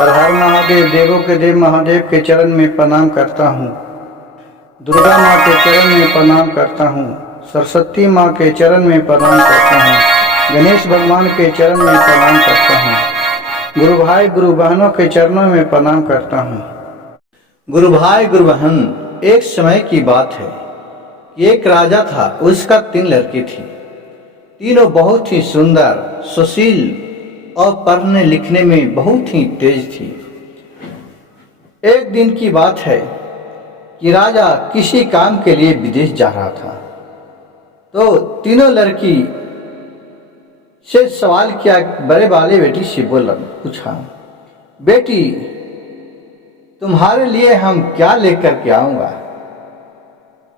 हर हर महादेव, देवों के देव महादेव के चरण में प्रणाम करता हूँ। दुर्गा माँ के चरण में प्रणाम करता हूँ। सरस्वती माँ के चरण में प्रणाम करता हूँ। गणेश भगवान के चरण में प्रणाम करता हूँ। गुरु भाई गुरु बहनों के चरणों में प्रणाम करता हूँ। गुरु भाई गुरु बहन, एक समय की बात है कि एक राजा था, उसका 3 लड़की थी। तीनों बहुत ही सुंदर, सुशील और पढ़ने लिखने में बहुत ही तेज थी। एक दिन की बात है कि राजा किसी काम के लिए विदेश जा रहा था, तो तीनों लड़की से सवाल किया। बड़े वाले बेटी से पूछा, बेटी तुम्हारे लिए हम क्या लेकर के आऊँगा?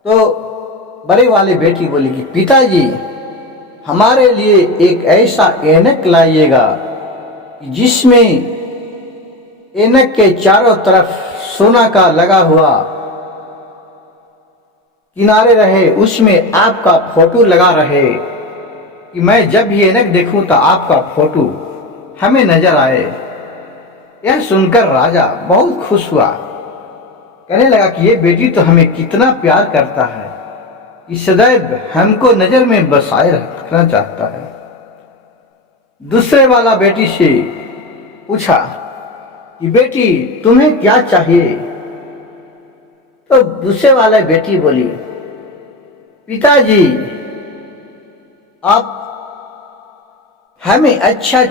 तो बड़े वाले बेटी बोली कि पिताजी, हमारे लिए एक ऐसा ऐनक लाइएगा जिसमें ऐनक के चारों तरफ सोना का लगा हुआ किनारे रहे, उसमें आपका फोटो लगा रहे कि मैं जब भी ऐनक देखूं तो आपका फोटो हमें नजर आए। यह सुनकर राजा बहुत खुश हुआ। कहने लगा कि ये बेटी तो हमें कितना प्यार करता है कि सदैव हमको नजर में बसाए रखना चाहता है। दूसरे वाला बेटी से पूछा कि बेटी तुम्हें क्या चाहिए? तो दूसरे वाला बेटी बोली, पिताजी आप हमें अच्छा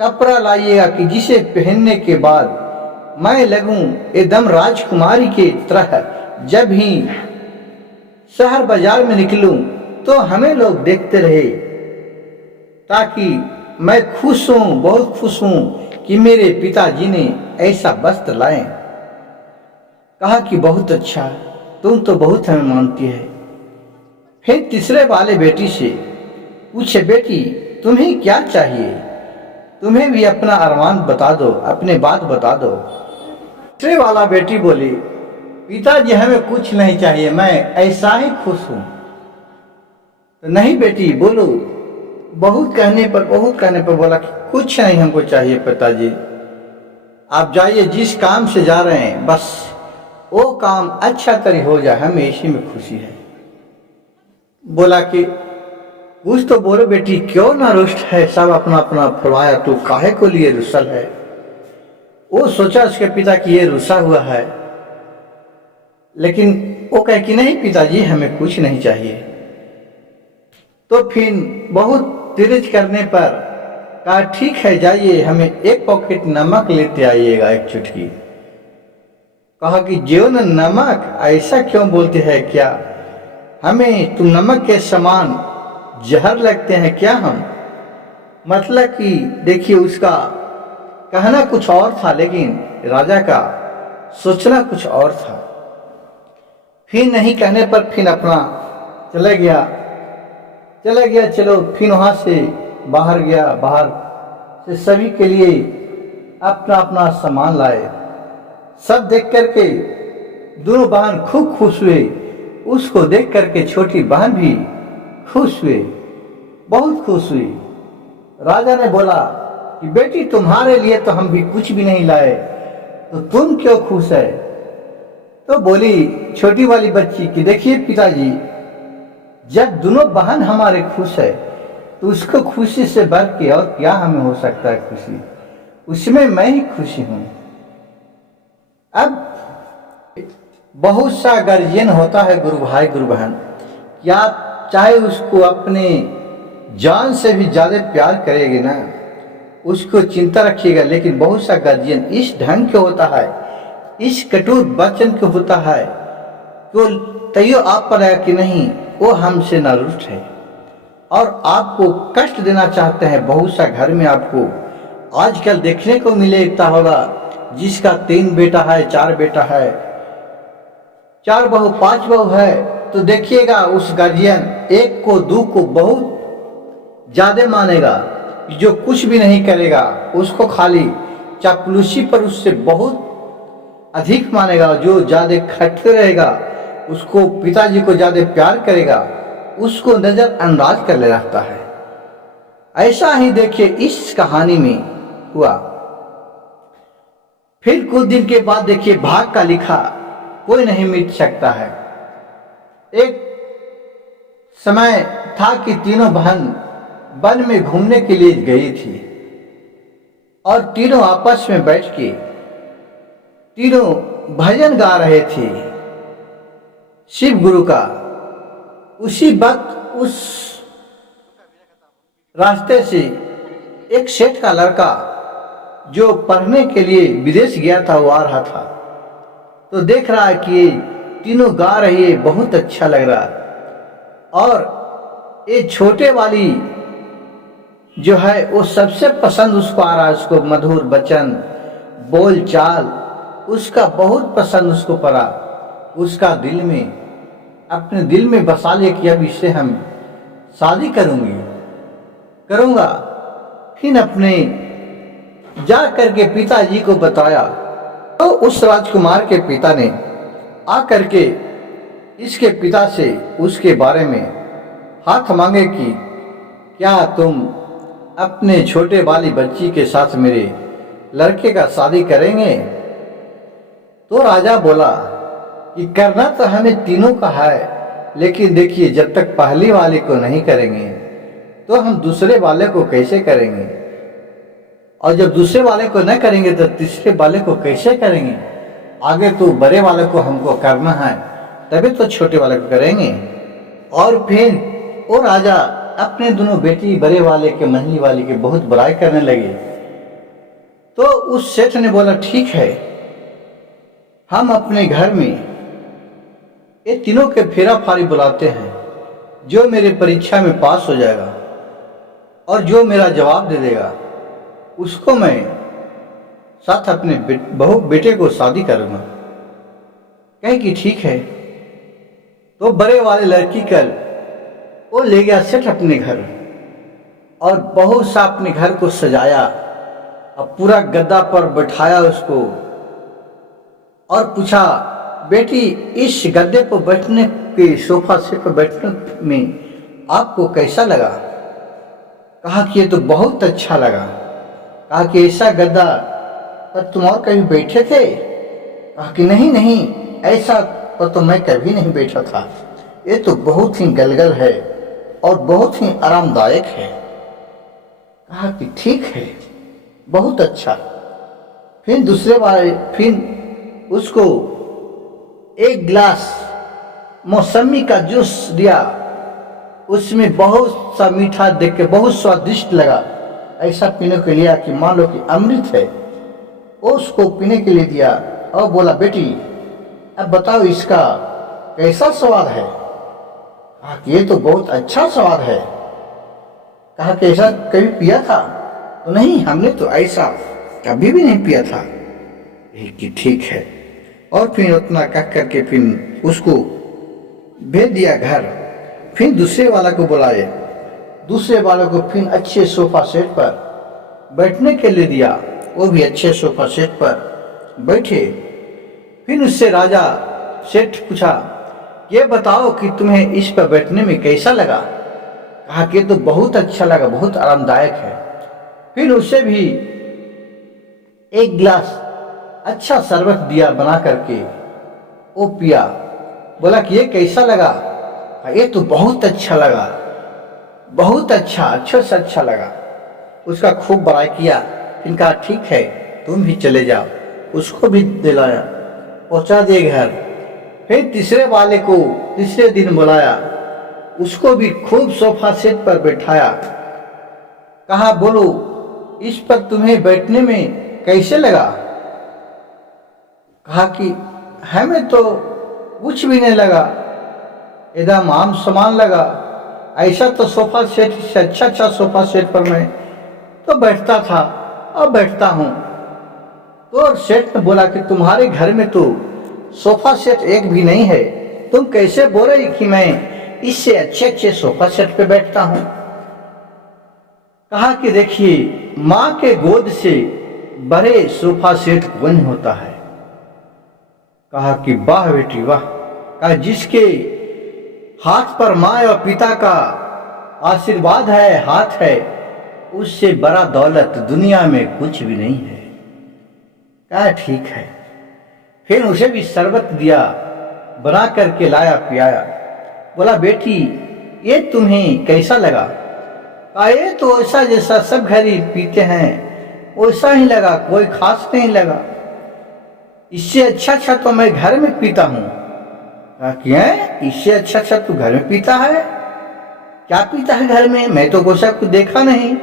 कपड़ा लाइएगा कि जिसे पहनने के बाद मैं लगूं एकदम राजकुमारी के तरह। जब ही शहर बाजार में निकलूं तो हमें लोग देखते रहे, ताकि मैं खुश हूं, बहुत खुश हूं कि मेरे पिताजी ने ऐसा वस्त्र लाए। कहा कि बहुत अच्छा, तुम तो बहुत हमें मानती है। फिर तीसरे वाले बेटी से पूछे, बेटी तुम्हें क्या चाहिए? तुम्हें भी अपना अरमान बता दो, अपने बात बता दो। तीसरे वाला बेटी बोली, पिताजी हमें कुछ नहीं चाहिए, मैं ऐसा ही खुश हूं। तो नहीं बेटी बोलो। बहुत कहने पर बोला कि कुछ नहीं हमको चाहिए पिताजी, आप जाइए, जिस काम से जा रहे हैं बस वो काम अच्छा तरह हो जाए, हमें इसी में खुशी है। बोला कि कुछ तो बोलो बेटी, क्यों ना रुष्ट है? सब अपना अपना फरमाया, तू काहे को लिए रुसल है? वो सोचा उसके पिता की ये रुसा हुआ है, लेकिन वो कहे कि नहीं पिताजी हमें कुछ नहीं चाहिए। तो फिर बहुत तिरज करने पर कहा ठीक है, जाइए, हमें 1 पॉकेट नमक लेते आइएगा, 1 चुटकी। कहा कि जो न नमक, ऐसा क्यों बोलते हैं? क्या हमें तुम नमक के समान जहर लगते हैं क्या हम? मतलब कि देखिए, उसका कहना कुछ और था, लेकिन राजा का सोचना कुछ और था। फिर नहीं कहने पर फिर अपना चला गया। चलो फिर वहां से बाहर गया। बाहर से सभी के लिए अपना अपना सामान लाए। सब देख करके दोनों बहन खूब खुश हुए। उसको देख करके छोटी बहन भी खुश हुए, बहुत खुश हुई। राजा ने बोला कि बेटी तुम्हारे लिए तो हम भी कुछ भी नहीं लाए, तो तुम क्यों खुश है? तो बोली छोटी वाली बच्ची कि देखिए पिताजी, जब दोनों बहन हमारे खुश है तो उसको खुशी से बढ़ के और क्या हमें हो सकता है खुशी? उसमें मैं ही खुशी हूं। अब बहुत सा गार्जियन होता है गुरु भाई गुरु बहन, कि आप चाहे उसको अपने जान से भी ज्यादा प्यार करेंगे ना, उसको चिंता रखिएगा, लेकिन बहुत सा गार्जियन इस ढंग के होता है, इस कटु वचन के होता है, तो तैयो आप पर है कि नहीं वो हमसे ना रुष्ट है और आपको कष्ट देना चाहते हैं। बहुत सा घर में आपको आजकल देखने को मिलता होगा, जिसका 3 बेटा है, 4 बेटा है, 4 बहू 5 बहू है, तो देखिएगा उस गार्जियन 1 को 2 को बहुत ज्यादा मानेगा, जो कुछ भी नहीं करेगा उसको खाली चापलूसी पर उससे बहुत अधिक मानेगा। जो ज्यादा खटते रहेगा उसको, पिताजी को ज्यादा प्यार करेगा, उसको नजरअंदाज कर ले रहता है। ऐसा ही देखिए इस कहानी में हुआ। फिर कुछ दिन के बाद देखिए, भाग का लिखा कोई नहीं मिट सकता है। एक समय था कि तीनों बहन वन में घूमने के लिए गई थी और तीनों आपस में बैठ के तीनों भजन गा रहे थे शिव गुरु का। उसी वक्त उस रास्ते से एक सेठ का लड़का जो पढ़ने के लिए विदेश गया था वो आ रहा था। तो देख रहा है कि ये तीनों गा रही है, बहुत अच्छा लग रहा है। और ये छोटे वाली जो है वो सबसे पसंद उसको आ रहा है, उसको मधुर वचन बोल चाल उसका बहुत पसंद उसको पड़ा। उसका दिल में अपने दिल में बसा लिया कि अब इससे हम शादी करूंगा। फिर अपने जा करके पिताजी को बताया। तो उस राजकुमार के पिता ने आकर के इसके पिता से उसके बारे में हाथ मांगे कि क्या तुम अपने छोटे वाली बच्ची के साथ मेरे लड़के का शादी करेंगे। तो राजा बोला कि करना तो हमें तीनों का है, लेकिन देखिए जब तक पहली वाले को नहीं करेंगे तो हम दूसरे वाले को कैसे करेंगे, और जब दूसरे वाले को न करेंगे तो तीसरे वाले को कैसे करेंगे। आगे तो बड़े वाले को हमको करना है, तभी तो छोटे वाले को करेंगे। और फिर वो राजा अपने दोनों बेटी बड़े वाले के मंझली वाले के बहुत बुराई करने लगे। तो उस सेठ ने बोला ठीक है, हम अपने घर में ये तीनों के फेरा फारी बुलाते हैं। जो मेरे परीक्षा में पास हो जाएगा और जो मेरा जवाब दे देगा उसको मैं साथ अपने बेटे को शादी करूंगा। कहे कि ठीक है। तो बड़े वाले लड़की कल वो ले गया सेठ अपने घर और बहुत सा अपने घर को सजाया और पूरा गद्दा पर बैठाया उसको और पूछा, बेटी इस गद्दे पर बैठने के सोफा सेट पर बैठने में आपको कैसा लगा। कहा कि ये तो बहुत अच्छा लगा। कहा कि ऐसा गद्दा पर तुम और कभी बैठे थे। कहा कि नहीं ऐसा पर तो मैं कभी नहीं बैठा था, ये तो बहुत ही गलगल है और बहुत ही आरामदायक है। कहा कि ठीक है, बहुत अच्छा। फिर दूसरे बार फिर उसको एक गिलास मौसमी का जूस दिया, उसमें बहुत सा मीठा देख के बहुत स्वादिष्ट लगा, ऐसा पीने के लिए कि मान लो कि अमृत है। उसको पीने के लिए दिया और बोला, बेटी अब बताओ इसका कैसा स्वाद है। कहा कि ये तो बहुत अच्छा स्वाद है। कहा कि ऐसा कभी पिया था। तो नहीं, हमने तो ऐसा कभी भी नहीं पिया था। कि ठीक है। और फिर उतना कह करके फिर उसको भेज दिया घर। फिर दूसरे वाला को बुलाए, दूसरे वाले को फिर अच्छे सोफा सेट पर बैठने के लिए दिया, वो भी अच्छे सोफा सेट पर बैठे। फिर उससे राजा सेठ पूछा, ये बताओ कि तुम्हें इस पर बैठने में कैसा लगा। कहा कि तो बहुत अच्छा लगा, बहुत आरामदायक है। फिर उसे भी एक गिलास अच्छा शरबत दिया बना करके, वो पिया। बोला कि ये कैसा लगा। ये तो बहुत अच्छा लगा, बहुत अच्छा, अच्छे से अच्छा लगा। उसका खूब बड़ाई किया। फिर कहा ठीक है तुम भी चले जाओ। उसको भी दिलाया, पहुंचा दिए घर। फिर तीसरे वाले को तीसरे दिन बुलाया, उसको भी खूब सोफा सेट पर बैठाया। कहा बोलो इस पर तुम्हें बैठने में कैसे लगा। कहा कि हमें तो कुछ भी नहीं लगा, एकदम आम समान लगा। ऐसा तो सोफा सेट से अच्छा सोफा सेट पर मैं तो बैठता था और बैठता हूँ। तो सेठ ने बोला कि तुम्हारे घर में तो सोफा सेट एक भी नहीं है, तुम कैसे बोल रही कि मैं इससे अच्छे सोफा सेट पे बैठता हूँ। कहा कि देखिए माँ के गोद से बड़े सोफा सेट कौन होता है। कहा कि वाह बेटी वाह। कहा जिसके हाथ पर माँ और पिता का आशीर्वाद है, हाथ है, उससे बड़ा दौलत दुनिया में कुछ भी नहीं है। कहा ठीक है। फिर उसे भी शरबत दिया, बना करके लाया पियाया। बोला बेटी ये तुम्हें कैसा लगा? कहा ये तो ऐसा जैसा सब घर ही पीते हैं वैसा ही लगा, कोई खास नहीं लगा। इससे अच्छा तो मैं घर में पीता हूँ। कहा क्या इससे अच्छा तू घर में पीता है? क्या पीता है घर में? मैं तो कोई कुछ देखा नहीं।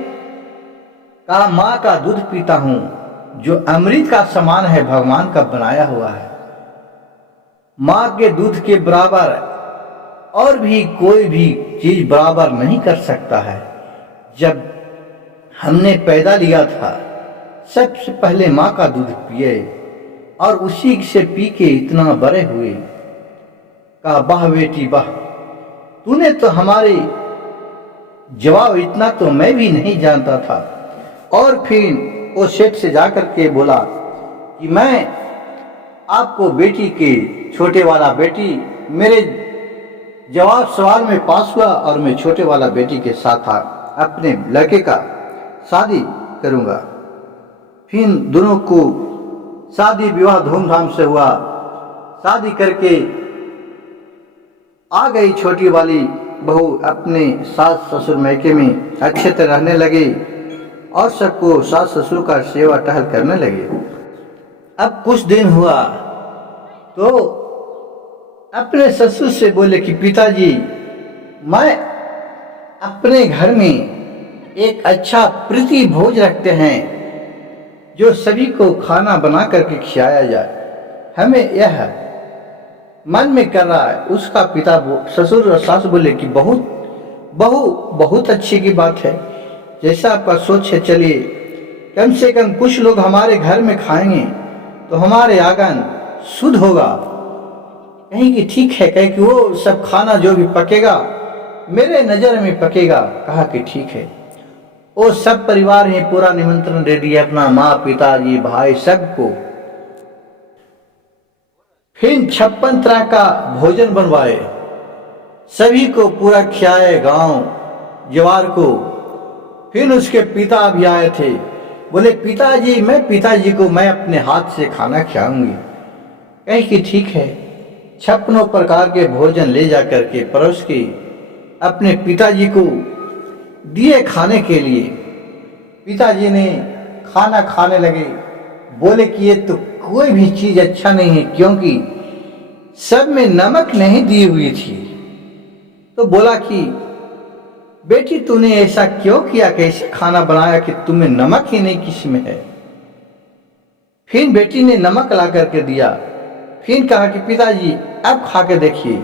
कहा माँ का दूध पीता हूँ जो अमृत का समान है, भगवान का बनाया हुआ है। माँ के दूध के बराबर और भी कोई भी चीज बराबर नहीं कर सकता है। जब हमने पैदा लिया था सबसे पहले माँ का दूध पिए और उसी से पी के इतना बड़े हुए। कहा वाह बेटी वाह, तूने तो हमारे जवाब इतना तो मैं भी नहीं जानता था। और फिर वो सेठ से जाकर के बोला कि मैं आपको बेटी के छोटे वाला बेटी, मेरे जवाब सवाल में पास हुआ और मैं छोटे वाला बेटी के साथ अपने लड़के का शादी करूंगा। फिर दोनों को शादी विवाह धूमधाम से हुआ। शादी करके आ गई छोटी वाली बहू अपने सास ससुर मैके में, अच्छे से रहने लगे और सबको सास ससुर का सेवा टहल करने लगे। अब कुछ दिन हुआ तो अपने ससुर से बोले कि पिताजी मैं अपने घर में एक अच्छा प्रीति भोज रखते हैं जो सभी को खाना बना करके खिलाया जाए, हमें यह मन में कर रहा है। उसका पिता ससुर और सास बोले कि बहुत अच्छी की बात है, जैसा आपका सोच है चलिए, कम से कम कुछ लोग हमारे घर में खाएंगे तो हमारे आंगन शुद्ध होगा। कहीं कि ठीक है, कहे कि वो सब खाना जो भी पकेगा मेरे नजर में पकेगा। कहा कि ठीक है। वो सब परिवार ने पूरा निमंत्रण दे दिया, अपना माँ पिताजी भाई सबको। फिर 56 तरह का भोजन बनवाए, सभी को पूरा खिलाए गांव जवार को। फिर उसके पिता भी आए थे, बोले पिताजी मैं अपने हाथ से खाना खिलाऊंगी। कहे कि ठीक है। 56 प्रकार के भोजन ले जा करके परोस के अपने पिताजी को दिए खाने के लिए। पिताजी ने खाना खाने लगे, बोले कि ये तो कोई भी चीज अच्छा नहीं है क्योंकि सब में नमक नहीं दी हुई थी। तो बोला कि बेटी तूने ऐसा क्यों किया, कैसे खाना बनाया कि तुम्हें नमक ही नहीं किसी में है? फिर बेटी ने नमक ला करके दिया। फिर कहा कि पिताजी अब खा के देखिए।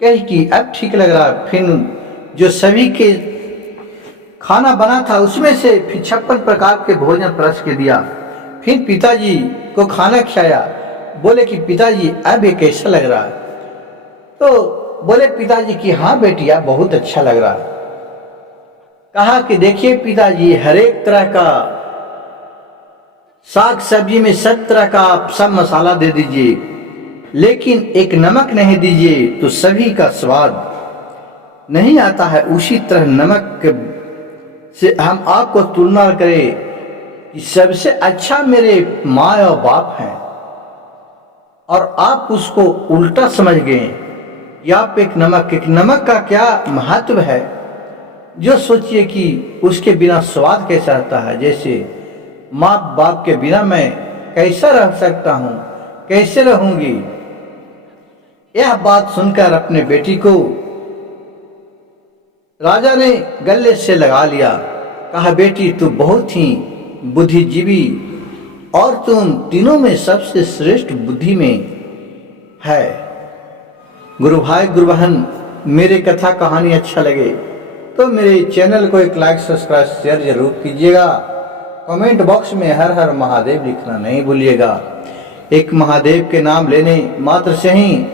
कही कि अब ठीक लग रहा। फिर जो सभी के खाना बना था उसमें से फिर 56 प्रकार के भोजन परस के दिया। फिर पिताजी को खाना खिलाया। बोले कि पिताजी अब ये कैसा लग रहा? तो बोले पिताजी कि हाँ बेटिया बहुत अच्छा लग रहा। कहा कि देखिए पिताजी हर एक तरह का साग सब्जी में सब तरह का आप सब मसाला दे दीजिए, लेकिन एक नमक नहीं दीजिए तो सभी का स्वाद नहीं आता है। उसी तरह नमक से हम आपको तुलना करें कि सबसे अच्छा मेरे माँ और बाप हैं और आप उसको उल्टा समझ गए कि आप एक नमक का क्या महत्व है। जो सोचिए कि उसके बिना स्वाद कैसा आता है, जैसे माँ बाप के बिना मैं कैसा रह सकता हूँ, कैसे रहूंगी। यह बात सुनकर अपने बेटी को राजा ने गले से लगा लिया। कहा बेटी तू बहुत ही बुद्धिजीवी और तुम तीनों में सबसे श्रेष्ठ बुद्धि में है। गुरु भाई गुरु बहन, मेरे कथा कहानी अच्छा लगे तो मेरे चैनल को एक लाइक सब्सक्राइब शेयर जरूर कीजिएगा। कमेंट बॉक्स में हर हर महादेव लिखना नहीं भूलिएगा। एक महादेव के नाम लेने मात्र से ही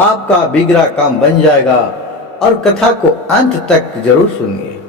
आपका बिगड़ा काम बन जाएगा। और कथा को अंत तक जरूर सुनिए।